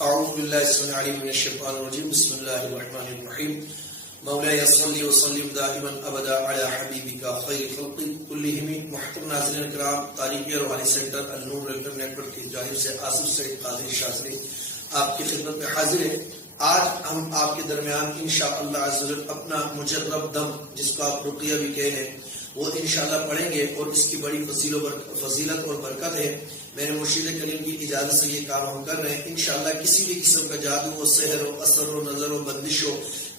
बिस्मिल्लाहिर्रहमानिर्रहीम मौलाया सल्ली व सल्लिम दाइमन अबदा अला हबीबिका खैर खल्क़ि कुल्लिहिम। मुहतरम नाज़रीन किराम, तारीख़ी और वाली सेंटर अल-नूर नेटवर्क की जानिब से आसिफ सईद कादरी शाज़ली आपकी खिदमत में हाजिर है। आज हम आपके दरमियान इंशाअल्लाह अज़्ज़ा वजल अपना मुजर्रब दम, जिसको आप रुक़िया भी कह हैं, वो इंशाअल्लाह पढ़ेंगे और इसकी बड़ी फजीलत और बरकत है। मेरे मुर्शिद करीम की इजाजत से ये काम हम कर रहे हैं। इंशाअल्लाह किसी भी किस्म का जादू हो, सहर हो, असर हो, नजर हो, बंदिश हो,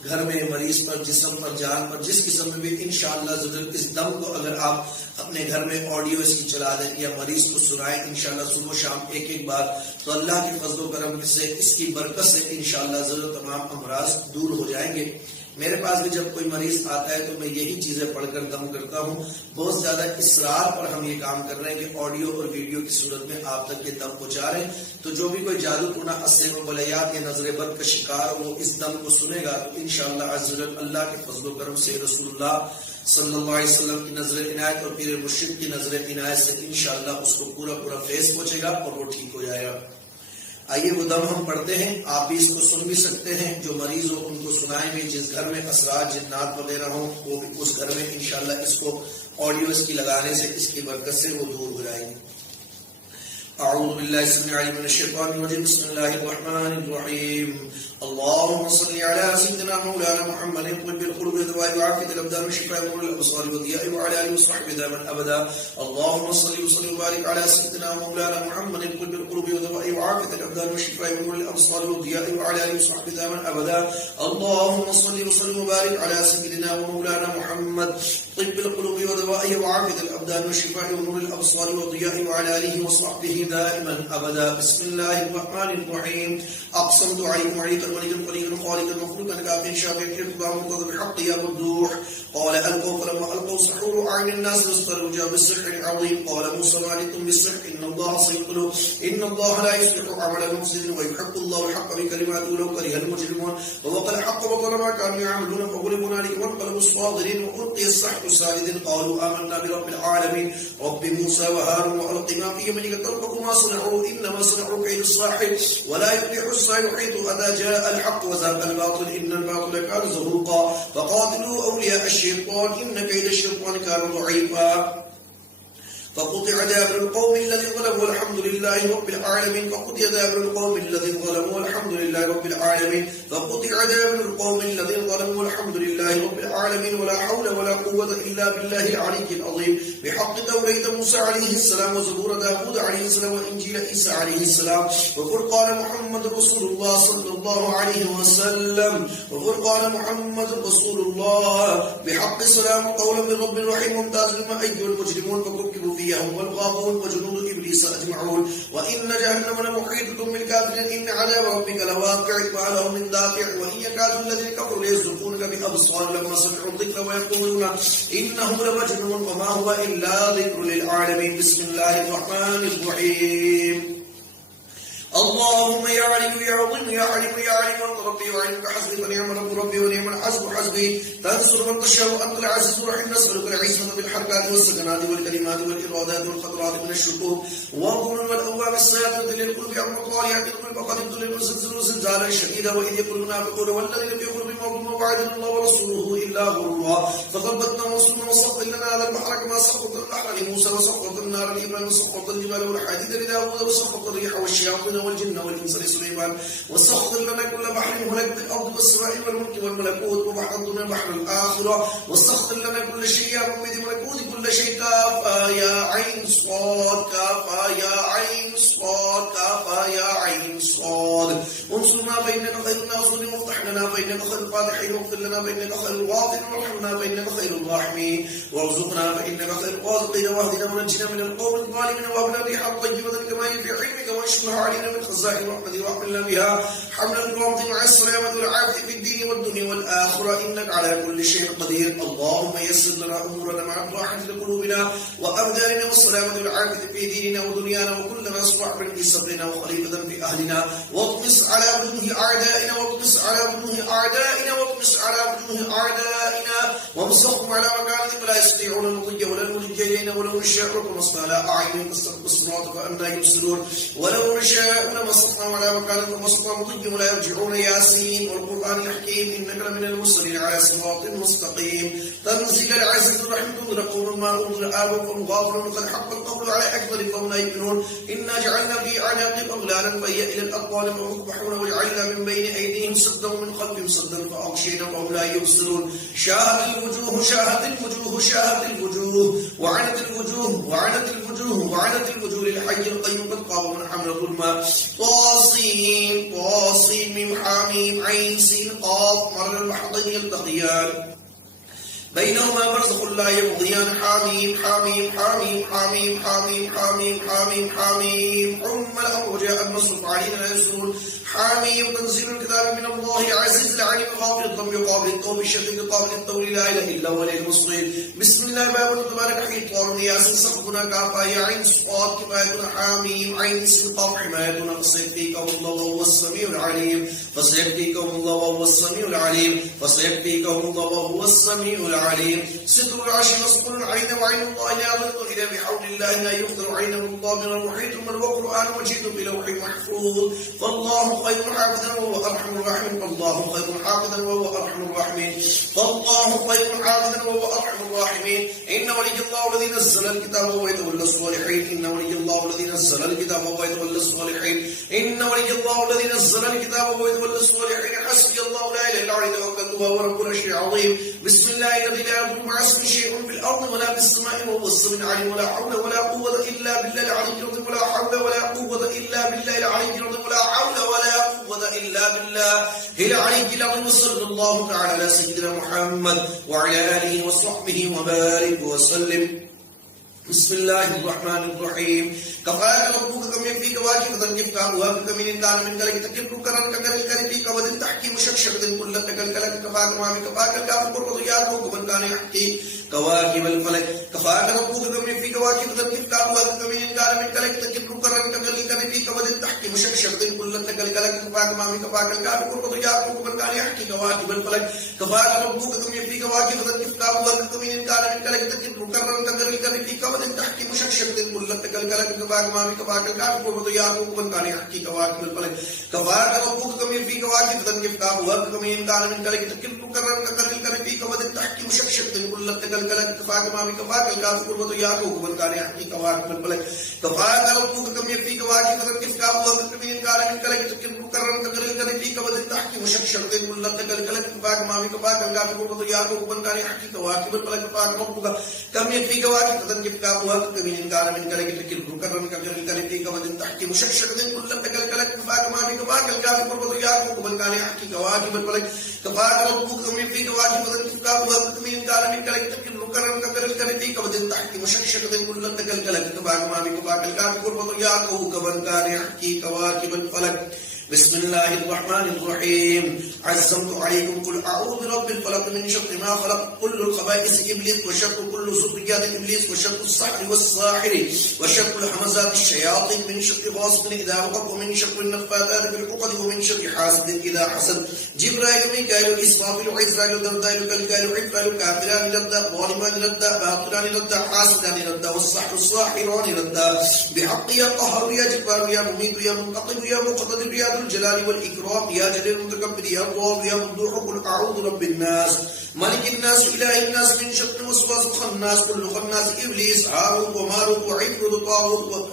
घर में मरीज पर, जिस्म पर, जान पर, जिस किस्म में भी इंशाअल्लाह इस दम को अगर आप अपने घर में ऑडियो इसकी चला दें या मरीज को सुनाएं इंशाअल्लाह सुबह शाम एक एक बार, तो अल्लाह के फजल करम से, इसकी बरकत से इंशाअल्लाह तमाम अमराज दूर हो जाएंगे। मेरे पास भी जब कोई मरीज आता है तो मैं यही चीजें पढ़कर दम करता हूँ। बहुत ज्यादा इसरार पर हम ये काम कर रहे हैं कि ऑडियो और वीडियो की सूरत में आप तक ये दम पहुंचा रहे हैं। तो जो भी कोई जादू टूना, असर बलयात या नजर बद का शिकार हो, वो इस दम को सुनेगा तो इंशाअल्लाह अज़्ज़ा वजल अल्लाह के फजल करम से, रसूलुल्लाह सल्लल्लाहु अलैहि वसल्लम की नजर इनायत और पीर मुर्शिद की नजर इनायत से इंशाअल्लाह उसको पूरा फैज पहुंचेगा और वो ठीक हो जाएगा। आइए वो दम हम पढ़ते हैं, आप भी इसको सुन भी सकते हैं। जो मरीज हो उनको सुनाएंगे, जिस घर में असरार जिन्नात वगैरह हो वो भी उस घर में इंशाअल्लाह इसको ऑडियो इसकी लगाने से, इसकी बरकत से वो दूर हो जाएंगे। अऊज़ु बिल्लाहि समीउल अलीम मिनश शैतानिर रजीम। बिस्मिल्लाहिर रहमानिर रहीम। अल्लाहुम्मा सल्लि अला सय्यिदिना मौलाना मुहम्मदिन तिब्बिल क़ुलूबि व आफ़ियतिल अब्दान व शिफ़ाइल अबसार व दियाइ व अला आलिहि व सहबिहि दामन अबदा। अल्लाहुम्मा सल्लि व सल्लिम व बारिक अला सय्यिदिना मौलाना मुहम्मदिन तिब्बिल क़ुलूबि व आफ़ियतिल अब्दान व शिफ़ाइल अबसार व दियाइ व अला आलिहि व सहबिहि दामन अबदा। अल्लाहुम्मा सल्लि व सल्लिम व बारिक अला सय्यिदिना मौलाना मुहम्मद तिब्बिल क़ुलूबि व आफ़ियतिल अब्दान व शिफ़ाइल अबसार व दियाइ व अला आलिहि व सहबिहि दामन अबदा। बिस्मिल्लाहिर रहमानिर रहीम। अक़समतु अलैकुम मलिकन क़रीबन ख़ालिक़न मख़लूक़न काफ़िन शाफ़िअन इक़्तिदाम मुक़द्दर बिहक़्क़ि या ममदूह। क़ाल अलक़ू फलम्मा अलक़ू सहुरु अ'युन अन्नास वस्तरु बिस्सिह्रिल अज़ीम। क़ाल मूसा मा जि'तुम बिस्सिह्र इन्नल्लाहा सयुब्तिलुहु इन्नल्लाहा ला युस्लिहु अमलल मुफ़्सिदीन व युहिक़्क़ुल्लाहु अल-हक़्क़ बिकलिमातिहि वलौ करिहल मुजरिमून। व वक़अल हक़्क़ु व बतला मा कानू यअमलून फ़ग़ुलिबू हुनालिक वन्क़लबू साग़िरीन व उल्क़िया as-सहरु साजिदीन। क़ालू आमन्ना बिरब्बिल आलमीन रब्बि मूसा व हारून व अलक़ि मा फ़ी यमीनिका तल्क़फ़ु मा सनअू इन्नमा सनअू कैदु साहिर व ला युफ़्लिहु as-साहिरु हैथु अता जाअ الحق وزهق الباطل إن الباطل كان زهوقا فقاتلوا أولياء الشيطان إن كيد الشيطان كان ضعيفا فقطع دابر القوم الذين ظلموا والحمد لله رب العالمين. فقطع دابر القوم الذين ظلموا والحمد لله رب العالمين. فقطع دابر القوم الذين ظلموا والحمد لله رب العالمين. ولا حول ولا قوة إلا بالله العلي العظيم. بحق توراة موسى عليه السلام وزبور داود عليه السلام وإنجيل عيسى عليه السلام وفرقان محمد رسول الله صلى الله عليه وسلم وفرقان محمد رسول الله. بحق السلام قولا من رب رحيم ممتاز لما أيها المجرمون فكبكبوا فيها هم والغاوون وجنود إبليس أجمعون. وإن جهنم لمحيطة بالكافرين إن عذاب ربك لواقع ما له من دافع. وإن يكاد الذين كفروا ليزلقونك بأبصار لما سمعوا الذكر ويقولون إنه لمجنون وما هو إلا ذكر للعالمين. بسم الله الرحمن الرحيم. اللهم يا علي يا عظيم يا عليم يا عليم أنت ربي وعلمك حسبي ونعم رب ربي ونعم الحسب حسبي. تنصر من تشاء وأنت العزيز الرحيم. نسألك العزة بالحركات والسكنات والكلمات والإرادات والخطرات من الشكوك والظنون والأوام السيادة للقلوب عن مطالعة القلوب وقد ابتلوا الزلزال زلزالا شديدا. وإذ يقول المنافقون والذين في قلوبهم مرض وعدنا الله ورسوله إلا غرورا. فثبتنا ورسلنا وسخر لنا هذا البحر كما سخرت البحر لموسى وسخرت النار لإبراهيم وسخرت الجبال والحديد لداود وسخرت الريح والشياطين والجن والإنس لسليمان. وسخر لنا كل بحر هناك في الأرض والسماء والملك والملكوت وبحر من بحر الآخرة. وسخر لنا كل شيء يا رب بملكوت كل شيء. كافا يا عين صاد كافا يا عين صاد كافا يا عين صاد. انصرنا فإنك خير الناصرين وافتح لنا فإنك خير الفاتحين واغفر لنا فإنك خير الغافرين وارحمنا فإنك خير الراحمين وارزقنا فإنك خير الرازقين واهدنا ونجنا من القوم الظالمين وهب لنا ريحا طيبة كما في علمك واشفها علينا من خزائن رحمتك واحملنا بها حملا برحمتك مع السلامة والعافية في الدين والدنيا والآخرة إنك على كل شيء قدير. اللهم يسر لنا أمورنا مع الراحة لقلوبنا وأبداننا والسلامة والعافية في ديننا ودنيانا وكلما صلح في صدرنا وخليفة في أهلنا واطمس على وجود وجوه أعدائنا واطمس على وجوه أعدائنا واطمس على وجوه أعدائنا وامسخهم على مكانهم ولا يستطيعون المضي ولا الملج إلينا ولو نشاء لطمسنا على أعينهم فاستبقوا الصراط فأنى يبصرون ولو نشاء لمسخناهم على مكانهم فبسطوا مضي ولا يرجعون ياسين والقرآن الحكيم إنك لمن المرسلين على صراط مستقيم تنزيل العزيز الرحيم تنذر قوما ما أنذر آباؤهم غافلون قد حق القول على أكثر قوم لا يؤمنون إنا جعلنا في أعناقهم أغلالا فهي إلى الأقوال فهم يقبحون وجعلنا من بين أيديهم سدا ومن خلفهم سدا فأغشيناهم وهم لا يبصرون شاهت الوجوه شاهت الوجوه شاهت الوجوه وعنت الوجوه وعنت الوجوه وعنت الوجوه للحي القيوم قد قام من حمل ظلما طاسين طاسين ميم حاميم عين سين قاف مر البحرين يلتقيان بينهما برزخ لا يبغيان حاميم حاميم حاميم حاميم حاميم حاميم حاميم حاميم حم الأمر وجاء النصر علينا لا يسرون حاميم تنزيل الكتاب من الله عزيز العليم قابل الضم قابل التوب الشديد قابل التول لا اله الا هو المصير بسم الله باب تبارك حي طار ياسين سقفنا كافا يا عين صاد كفايتنا حاميم عين سقاف حمايتنا فسيكفيكهم الله وهو السميع العليم فسيكفيكهم الله وهو السميع العليم فسيكفيكهم الله وهو السميع العليم ستر العرش مسطور العين وعين الله ناظرة الى بحول الله لا يقدر عينه الضامن المحيط من القرآن مجيد بلوح محفوظ فالله خير حافظا وهو ارحم الراحمين الله خير حافظا وهو ارحم الراحمين فالله خير حافظا وهو ارحم الراحمين ان ولي الله الذي نزل الكتاب وهو يتولى الصالحين ان ولي الله الذي نزل الكتاب وهو يتولى الصالحين ان ولي الله الذي نزل الكتاب وهو يتولى الصالحين حسبي الله لا اله الا هو عليه توكلت وهو رب العرش العظيم بسم الله الذي لا يضر مع اسمه شيء في الارض ولا في السماء وهو السميع العليم ولا حول ولا قوه الا بالله العلي العظيم ولا حول ولا قوه الا بالله العلي العظيم ولا حول ولا قوة إلا بالله العلي العظيم صلى الله تعالى على سيدنا محمد وعلى آله وصحبه وبارك وسلم بسم الله الرحمن الرحيم كفاك ربك كم يكفيك واجبة كفك وابك من كان من كلك تكفك كرن ككرن كرفيك ودن تحكيم شكشك كل تكلك كفاك ما كفاك الكاف قرب ضياك ومن كان يحكي كواكب الفلك كفاك ربك كم يكفيك واجبة كفك وابك من كان من كلك تكفك كرن ككرن كرفيك ودن تحكيم شكشك كل تكلك كفاك ما كفاك الكاف قرب ضياك ومن كان يحكي كواكب الفلك كفاك ربك كم يكفيك واجبة كفك وابك من كان من كلك تكفك كرن ككرن كرفيك ودن تحكيم شكشك كل تكلك كفاك ما كفاك الكاف قرب ضياك ومن كان يحكي كواكب الفلك كفاك ربك كم يكفيك واجبة كفك وابك من كان من كلك تكفك كرن ككرن كرفيك ودن تحكيم شكشك كل تكلك كفاك ما كفاك الكاف قرب ضياك ومن كان يحكي كواكب الفلك كفاك ربك كم يكفيك واجبة كفك وابك من كان من كلك تكفك كرن ككرن كرفيك ودن تحكيم شكشك كل تكلك كفاك ما كفاك الكاف قرب ضياك ومن كان يحكي كواكب الفلك كفاك ربك كم يكفيك واجبة كفك وابك من كان من كلك تكفك كرن ككرن كرفيك ودن تحكيم شكشك كل تكلك كفاك ما كفاك الكاف قرب ضياك ومن كان يحكي كواكب الفلك كفاك ربك كم يكفيك واجبة كفك وابك من كان من كلك تكفك كرن ككرن كرفيك ودن تحكيم شكشك كل تكلك كفاك ما كفاك الكاف قرب ضياك ومن كان يحكي كواكب الفلك بسم الله الرحمن الرحيم عزمت عليكم قل أعوذ برب الفلق من شر ما خلق كل الخبائث إبليس وشر كل ذريات إبليس وشر السحر والساحر وشر الهمزات الشياطين من شر غاسق إذا وقب ومن شر النفاثات في العقد ومن شر حاسد إذا حسد جبرائيل ميكائيل إسرافيل عزرائيل دردائيل كالكائيل عفرائيل كافران لدى ظالمان لدى باطلان لدى حاسدان لدى والسحر الساحران لدى بحق يا قهر يا جبار يا مميت يا منتقم يا مقتدر يا الجلال والإكرام يا جليل المتكبر يا الله يا ممدوح قل أعوذ برب الناس ملك الناس إله الناس من شر وسواس الخناس كل خناس إبليس هاروت وماروت وعفريت وطاغوت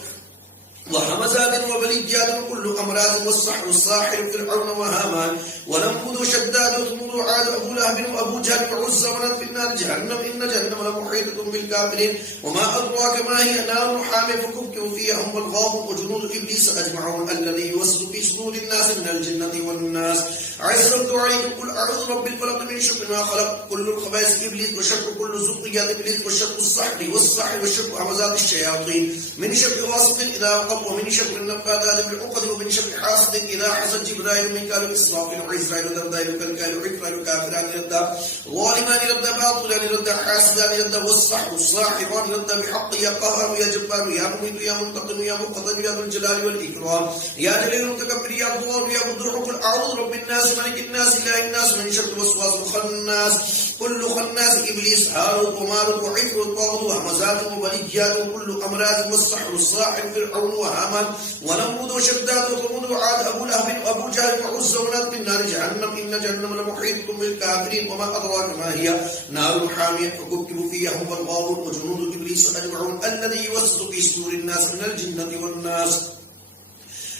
وهمزات وبليجات وكل أمراض والسحر الساحر فرعون وهامان ونمرود شداد وثمود عاد أبو لهب وأبو جهل وعزى ونت في النار جهنم إن جهنم لمحيطة بالكافرين وما أدراك ما هي نار حامية فكبكبوا فيها هم والغاضب وجنود إبليس أجمعون الذي يوسوس في صدور الناس من الجنة والناس عزمت عليكم قل أعوذ برب الفلق من شر ما خلق كل الخبائث إبليس وشر كل ذريات إبليس وشر السحر والسحر وشر همزات الشياطين من شر غاسق إذا وقب الفلق ومن شر النفاثات في العقد ومن شر حاسد إذا حسد جبرائيل ميكال إسرافيل وعزرائيل ذردائيل كالكائل وعكرائيل كافران ردا ظالمان ردا باطلان ردا حاسدان ردا والسحر الصاحبان ردا بحق يا قهر يا جبار يا مميت يا منتقم يا مقتدر يا ذو الجلال والإكرام يا جليل المتكبر يا ضوار يا مدرح قل أعوذ رب الناس ملك الناس إله الناس من شر الوسواس الخناس كل خناس إبليس هاروت وماروت وعفريت وطاغوت وهمزات وبليجات وكل أمراض والسحر الصاحب فرعون وهامان ونمرود وشداد وثمود وعاد أبو لهب وأبو جهل وعزى ونات من نار جهنم إن جهنم لمحيط بالكافرين وما أدراك ما هي نار حامية فكبكبوا فيها هم الغاوون وجنود إبليس أجمعون الذي يوسوس في صدور الناس من الجنة والناس.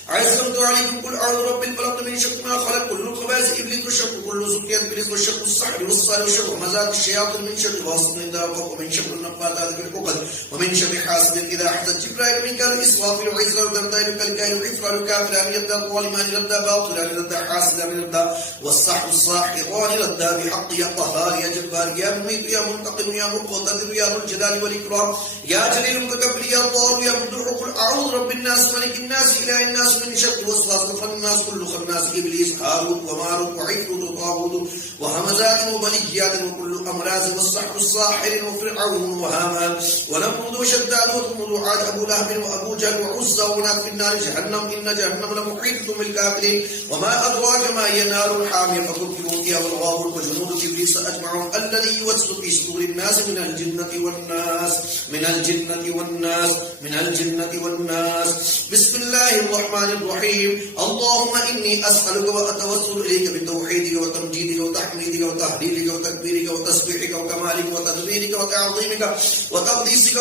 عزمت عليكم قل أعوذ برب الفلق من شر ما خلق كل الخبائث إبليس وشر كل زكية إبليس وشر السحر والصالح وشر همزات الشياطين من شر غاسق إذا وقب ومن شر النفاثات في العقد ومن شر حاسد إذا حسد جبرائيل ميكال إسرافيل وعزرائيل وذردائيل كالكائل وعفرائيل كافران ردا ظالمان ردا باطلان ردا حاسدان ردا والسحر الصاحبان ردا بحق يا قهار يا جبار يا مميت يا منتقم يا مقتدر يا ذو الجلال والإكرام يا جليل المتكبر يا ضار يا مدرح قل أعوذ برب الناس ملك الناس إله الناس من شر الوسواس الخناس كل خناس إبليس هاروت وماروت وعفريت وطاغوت وهمزات وبليجات وكل أمراض والسحر الصاحر وفرعون وهامان ونمرود وشداد وثمود وعاد أبو لهب وأبو جهل وعزى ونات في النار جهنم إن جهنم لمحيط بالكافرين وما أدراك ما هي نار حامية فكبكبوا فيها والغاوون وجنود إبليس أجمعون الذي يوسوس في صدور الناس من الجنة والناس من الجنة والناس من الجنة والناس. بسم الله الرحمن الرحيم. اللهم إني أسألك وأتوسل إليك بتوحيدك وتمجيدك وتحميدك وتهليلك وتكبيرك وتسبيحك وكمالك وتدبيرك وتعظيمك وتقديسك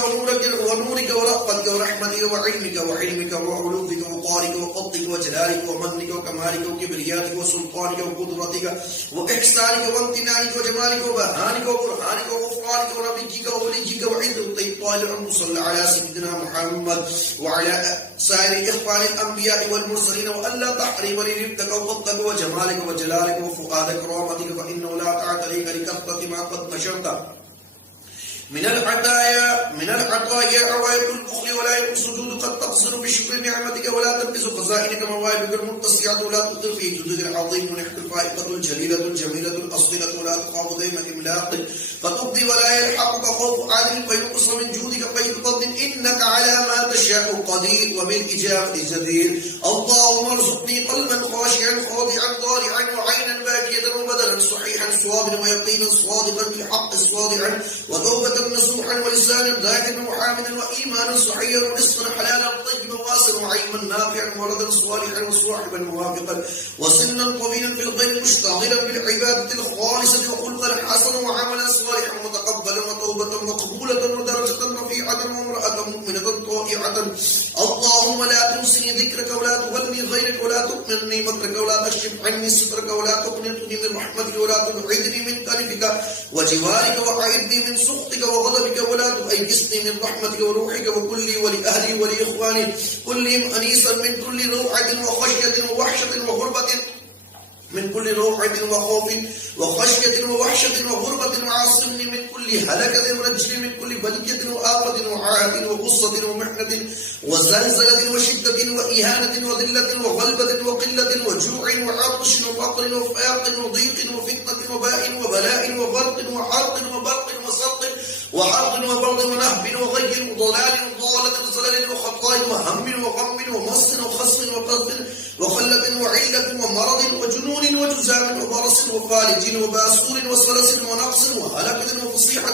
ونورك ورأفتك ورحمتك وعلمك وحلمك وعلومك وقارك وفضلك وجلالك ومنك وكمالك وكبرياتك وسلطانك وقدرتك وإحسانك وامتنانك وجمالك وبهانك وبرهانك وغفرانك ونبيك ووليك وعند الطيب أن تصلى على سيدنا محمد وعلى سائر إخوان الأنبياء والمرسلين وألا تحرم لربك وفضلك وجمالك وجلالك وفؤادك ورحمتك فإنه لا طاعة لك لكثرة ما قد نشرت من العطايا عوائق البخل ولا يكون سجود قد تقصر بشكر نعمتك ولا تنفذ خزائنك مواهبك المتسعة ولا تقدر في جدد العظيم ونحك الفائقة الجليلة الجميلة الأصيلة ولا تخاف دائما إملاق فتقضي ولا يلحقك خوف عادل فينقص من جودك فيتفضل إنك على ما تشاء قدير وبالإجابة جدير. اللهم ارزقني قلبا خاشعا خاضعا ضارعا وعينا باكية وبدنا صحيحا صوابا ويقينا صادقا بالحق صادعا وتوبة نصوحا ولسانا ذاكرا وحامدا وإيمانا صحيا ورزقا حلالا طيبا واسعا وعلما نافعا وردا صالحا وصاحبا موافقا وسنا طويلا في الغير مشتغلا بالعبادة الخالصة وخلقا حسنا وعملا صالحا متقبلا وتوبة مقبولة ودرجة رفيعة وامرأة مؤمنة طائعة. اللهم لا تنسني ذكرك ولا تغني غيرك ولا تؤمنني مكرك ولا تكشف عني سترك ولا تقنطني من رحمتك ولا تبعدني من كنفك وجوارك وأعذني من سخطك وغضبك ولا تؤيسني من رحمتك وروحك وكلي ولأهلي ولإخواني كلهم أنيسا من كل روعة وخشية ووحشة وغربة من كل روعة وخوف وخشية ووحشة وغربة وعاصمني من كل هلكة ونجني من كل بلية وآفة وعاهة وغصة ومحنة وزلزلة وشدة وإهانة وذلة وغلبة وقلة وجوع وعطش وفقر وفاق وضيق وفتنة وباء وبلاء وغرق وحرق وبرق وسرق وحرق وبرد ونهب وغي وضلال وضالة وزلل وخطاء وهم وغم ومص وخصم وقذف وخلة وعلة ومرض وجنون وجزام وبرص وفالج وباسور وسلس ونقص وهلكة وفصيحة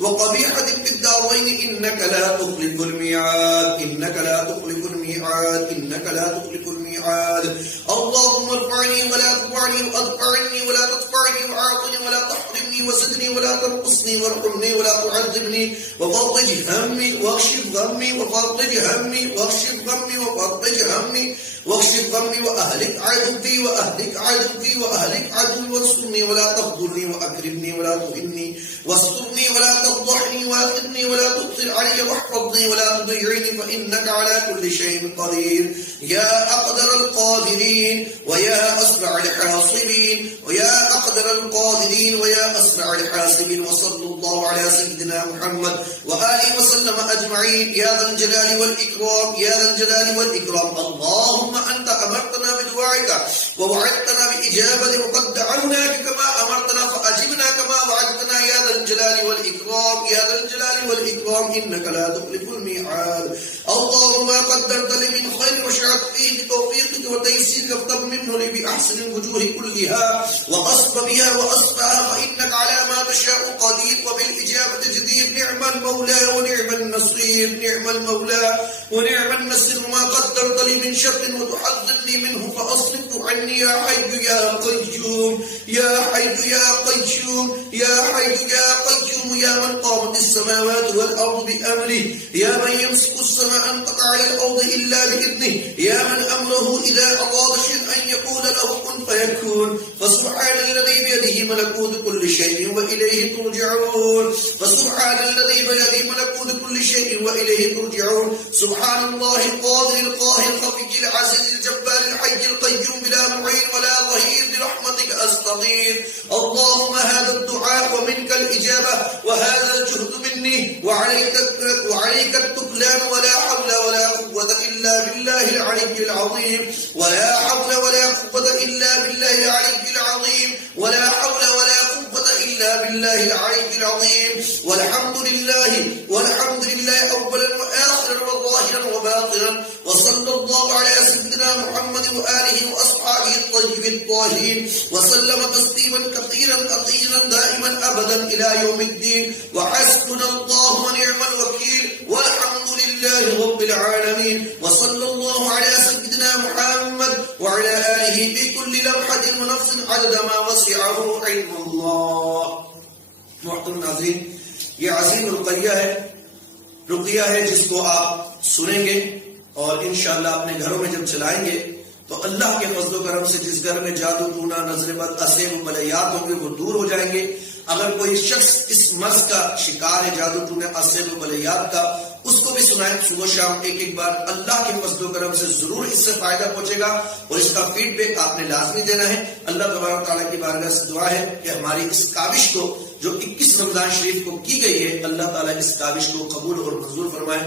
وقبيحة في الدارين إنك لا تخلف الميعاد إنك لا تخلف الميعاد إنك لا تخلف الميعاد. اللهم ارفعني ولا تضعني وأدفعني ولا تدفعني وعاطني ولا تحرمني وزدني ولا تنقصني وارحمني ولا تعذبني وفرج همي واكشف غمي وفرج همي واكشف غمي وفرج همي واكشف غمي وأهلك عدوي وأهلك عدوي وأهلك عدوي وانصرني ولا تخذلني وأكرمني ولا تهني واسترني ولا تفضحني وأخذني ولا تبطل علي واحفظني ولا تضيعني فإنك على كل شيء قدير. يا أقدر القادرين ويا أسرع الحاصلين ويا أقدر أقدر القادرين ويا أسرع الحاسبين وصلى الله على سيدنا محمد وآله وسلم أجمعين يا ذا الجلال والإكرام يا ذا الجلال والإكرام. اللهم أنت أمرتنا بدعائك ووعدتنا بإجابة وقد دعوناك كما أمرتنا فأجبنا كما وعدتنا يا ذا الجلال والإكرام يا ذا الجلال والإكرام إنك لا تخلف الميعاد. اللهم قدرت لي من خير وشرعت فيه بتوفيقك وتيسيرك فاغتب منه لي بأحسن الوجوه كلها وقصد بها وأصفها فإنك على ما تشاء قدير وبالإجابة جدير. نعم المولى ونعم النصير نعم المولى ونعم النصير. ما قدرت لي من شر وتحذرني منه فأصرفه عني يا حي يا قيوم يا حي يا قيوم يا حي يا قيوم يا من قامت السماوات والأرض بأمره يا من يمسك السماء أن تقع على الأرض إلا بإذنه يا من أمره إذا أراد شيئا أن يقول له كن فيكون. فسبحان الذي بيده ملكوت كل شيء وإليه ترجعون فسبحان الذي بيده ملكوت كل شيء وإليه ترجعون. سبحان الله القادر القاهر الخفي العزيز الجبار الحي القيوم بلا معين ولا ظهير برحمتك أستغيث. اللهم هذا الدعاء ومنك الإجابة وهذا الجهد مني وعليك التكلان ولا حول ولا قوة إلا بالله العلي العظيم ولا حول ولا قوة إلا بالله العلي العظيم ولا حول ولا قوة إلا بالله العلي العظيم. والحمد لله أولا وآخرا وظاهرا وباطنا وصلى الله على سيدنا محمد وآله وأصحابه الطيبين الطاهرين وسلم تسليما كثيرا دائما أبدا إلى يوم الدين. وحسبنا الله ونعم الوكيل والحمد لله رب العالمين. وصلى الله على سيدنا محمد وعلى آله في كل لمحة ونفس عدد ما وسعه علم الله. محترم नाज़रीन, ये अज़ीम रुक़िया है जिसको आप सुनेंगे और इंशाअल्लाह अपने घरों में जब चलाएंगे तो अल्लाह के फज़्ल व करम से जिस घर में जादू टूना नजर बद असेम बलयात होंगे वो दूर हो जाएंगे. अगर कोई शख्स इस मर्ज का शिकार है जादू टूने असेम बलयात का, उसको भी सुनाए सुबह शाम एक बार. अल्लाह के फज़्ल व करम से जरूर इससे फायदा पहुंचेगा और इसका फीडबैक आपने लाजमी देना है. अल्लाह तबारक तआला की बारगाह से दुआ है कि हमारी इस काविश को जो 21 रमजान शरीफ को की गई है, अल्लाह ताला इस काविश को कबूल और मंजूर फरमाए.